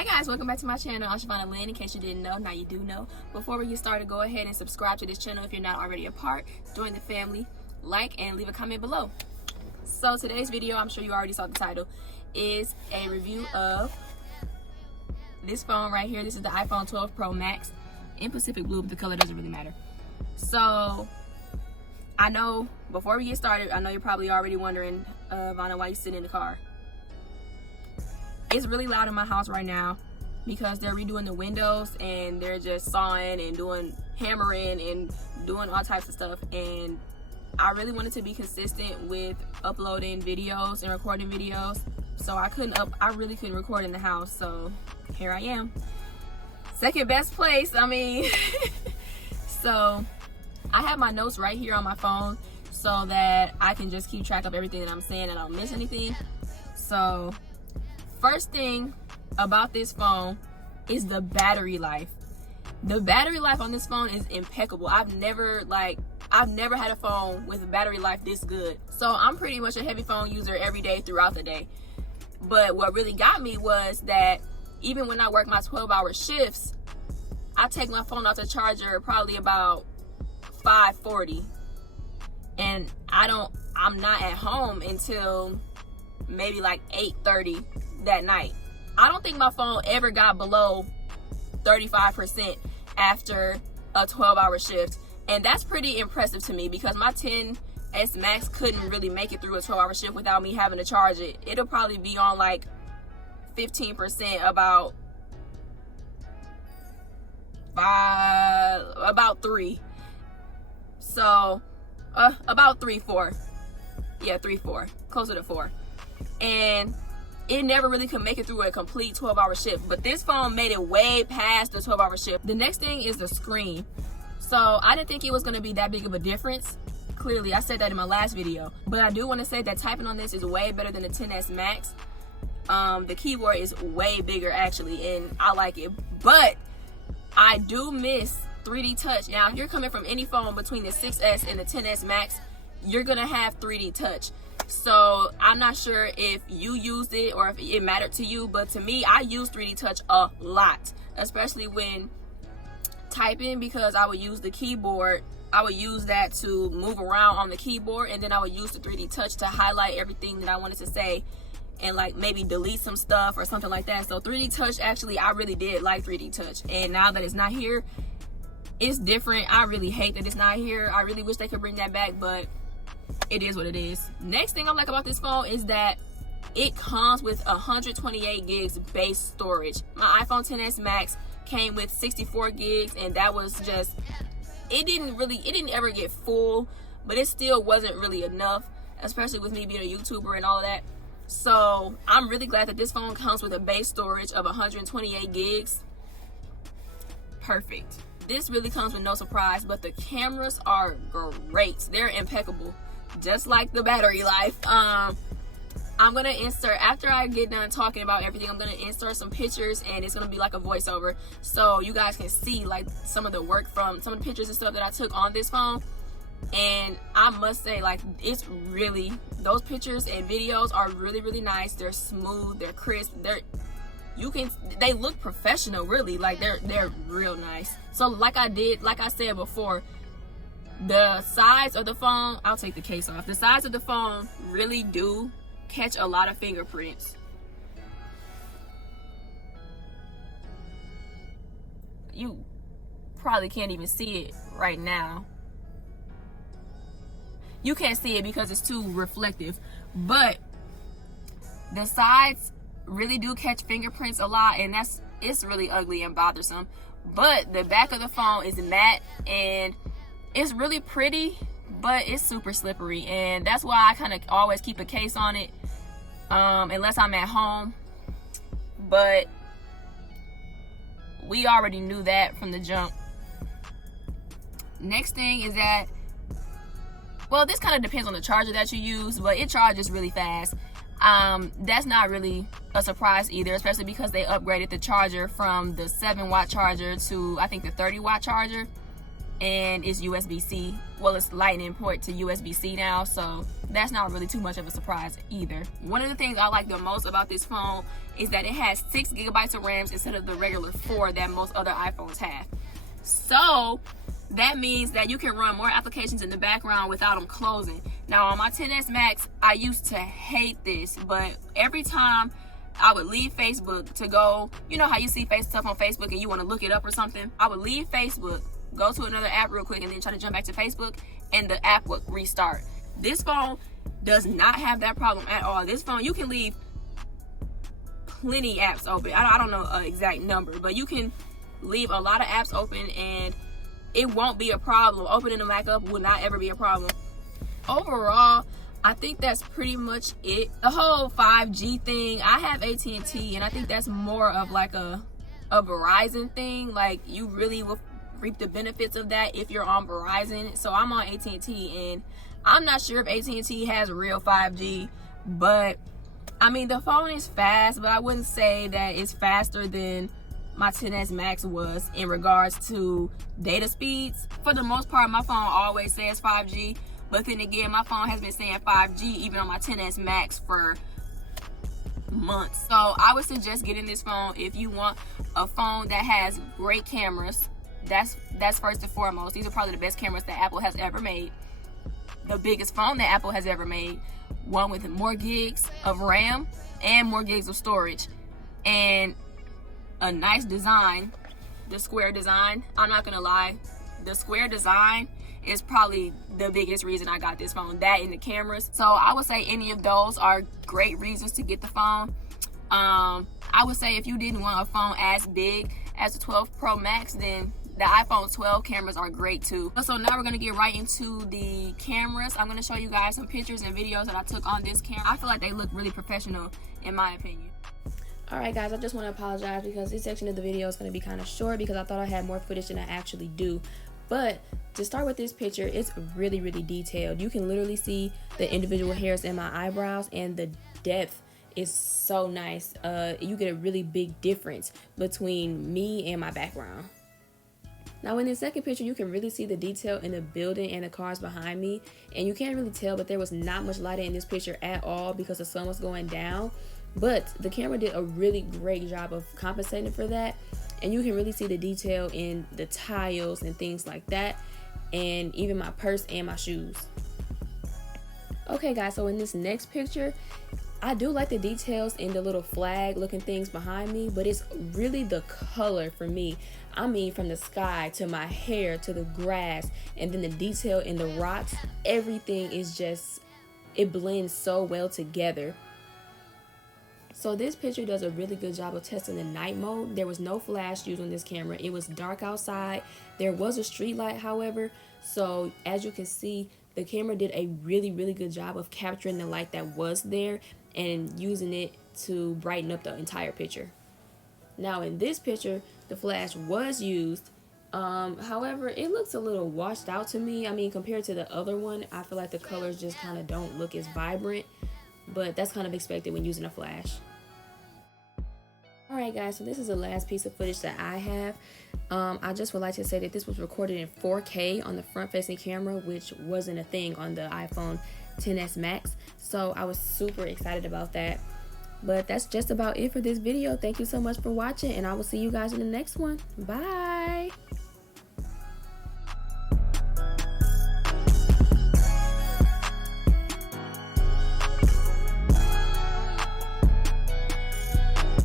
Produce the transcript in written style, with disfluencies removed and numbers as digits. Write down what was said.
Hi guys, welcome back to my channel. I'm Shavonna Lynn. In case you didn't know, now you do know. Before we get started, go ahead and subscribe to this channel if you're not already a part. Join the family, like, and leave a comment below. So today's video, I'm sure you already saw the title, is a review of this phone right here. This is the iPhone 12 Pro Max in Pacific Blue, but the color doesn't really matter. So I know, before we get started, I know you're probably already wondering, Vonna, why you sitting in the car? It's really loud in my house right now because they're redoing the windows and they're just sawing and doing hammering and doing all types of stuff, and I really wanted to be consistent with uploading videos and recording videos, so I really couldn't record in the house, so here I am. Second best place, I mean. So I have my notes right here on my phone so that I can just keep track of everything that I'm saying and I don't miss anything. So first thing about this phone is the battery life. The battery life on this phone is impeccable. I've never had a phone with a battery life this good. So I'm pretty much a heavy phone user every day throughout the day. But what really got me was that even when I work my 12-hour shifts, I take my phone off the charger probably about 5:40. And I'm not at home until maybe like 8:30 that night. I don't think my phone ever got below 35% after a 12-hour shift, and that's pretty impressive to me because my 10S Max couldn't really make it through a 12-hour shift without me having to charge it. It'll probably be on like 15% about 3. So about 3-4. Yeah, 3-4, closer to 4. And it never really could make it through a complete 12-hour shift, but this phone made it way past the 12-hour shift. The next thing is the screen. So I didn't think it was going to be that big of a difference. Clearly, I said that in my last video, but I do want to say that typing on this is way better than the 10S Max. The keyboard is way bigger actually, and I like it, but I do miss 3D touch. Now, if you're coming from any phone between the 6S and the 10S Max, you're gonna have 3D touch. So I'm not sure if you used it or if it mattered to you, but to me, I use 3D touch a lot, especially when typing, because I would use the keyboard. I would use that to move around on the keyboard, and then I would use the 3D touch to highlight everything that I wanted to say and like maybe delete some stuff or something like that. So 3D touch, actually, I really did like 3D touch, and now that it's not here, it's different. I really hate that it's not here. I really wish they could bring that back, but it is what it is. Next thing I like about this phone is that it comes with 128 gigs base storage. My iPhone 10s Max came with 64 gigs, and that was just, it didn't ever get full, but it still wasn't really enough, especially with me being a YouTuber and all of that. So I'm really glad that this phone comes with a base storage of 128 gigs. Perfect. This really comes with no surprise, but the cameras are great. They're impeccable, just like the battery life. I'm gonna insert, after I get done talking about everything, I'm gonna insert some pictures, and it's gonna be like a voiceover, so you guys can see like some of the work from some of the pictures and stuff that I took on this phone. And I must say, like, it's really, those pictures and videos are really, really nice. They're smooth, they're crisp, they look professional, really. Like, they're real nice. So like I said before, the sides of the phone, I'll take the case off. The sides of the phone really do catch a lot of fingerprints. You probably can't even see it right now. You can't see it because it's too reflective, but the sides really do catch fingerprints a lot, and it's really ugly and bothersome. But the back of the phone is matte, and it's really pretty, but it's super slippery, and that's why I kind of always keep a case on it, unless I'm at home. But we already knew that from the jump. Next thing is that, well, this kind of depends on the charger that you use, but it charges really fast. That's not really a surprise either, especially because they upgraded the charger from the 7-watt charger to, I think, the 30-watt charger. and it's USB-C. Well, it's Lightning port to USB-C now, so that's not really too much of a surprise either. One of the things I like the most about this phone is that it has 6 gigabytes of RAM instead of the regular 4 that most other iPhones have. So that means that you can run more applications in the background without them closing. Now on my XS Max, I used to hate this, but every time I would leave Facebook to go, you know how you see stuff on Facebook and you want to look it up or something? I would leave Facebook, go to another app real quick, and then try to jump back to Facebook, and the app would restart. This phone does not have that problem at all. This phone, you can leave plenty apps open. I don't know an exact number, but you can leave a lot of apps open and it won't be a problem. Opening them back up will not ever be a problem. Overall, I think that's pretty much it. The whole 5G thing, I have AT&T, and I think that's more of like a Verizon thing. Like, you really will reap the benefits of that if you're on Verizon. So I'm on AT&T, and I'm not sure if AT&T has real 5G, but I mean, the phone is fast, but I wouldn't say that it's faster than my XS Max was in regards to data speeds. For the most part, my phone always says 5G, but then again, my phone has been saying 5G even on my XS Max for months. So I would suggest getting this phone if you want a phone that has great cameras. That's first and foremost. These are probably the best cameras that Apple has ever made. The biggest phone that Apple has ever made. One with more gigs of RAM and more gigs of storage. And a nice design. The square design. I'm not gonna lie. The square design is probably the biggest reason I got this phone. That and the cameras. So I would say any of those are great reasons to get the phone. I would say if you didn't want a phone as big as the 12 Pro Max, then the iPhone 12 cameras are great too. So now we're gonna get right into the cameras. I'm gonna show you guys some pictures and videos that I took on this camera. I feel like they look really professional in my opinion. Alright guys, I just want to apologize because this section of the video is going to be kind of short because I thought I had more footage than I actually do. But to start with this picture, it's really detailed. You can literally see the individual hairs in my eyebrows, and the depth is so nice. You get a really big difference between me and my background. Now in the second picture, you can really see the detail in the building and the cars behind me, and you can't really tell, but there was not much lighting in this picture at all because the sun was going down. But the camera did a really great job of compensating for that, and you can really see the detail in the tiles and things like that, and even my purse and my shoes. Okay guys, so in this next picture, I do like the details in the little flag looking things behind me, but it's really the color for me. I mean, from the sky to my hair to the grass, and then the detail in the rocks, everything is just, it blends so well together. So this picture does a really good job of testing the night mode. There was no flash used on this camera. It was dark outside. There was a street light, however. So as you can see, the camera did a really good job of capturing the light that was there and using it to brighten up the entire picture. Now in this picture, the flash was used. However, it looks a little washed out to me. I mean, compared to the other one, I feel like the colors just kind of don't look as vibrant. But that's kind of expected when using a flash. Alright guys, so this is the last piece of footage that I have. I just would like to say that this was recorded in 4K on the front facing camera, which wasn't a thing on the iPhone XS Max. So I was super excited about that. But that's just about it for this video. Thank you so much for watching, and I will see you guys in the next one. Bye!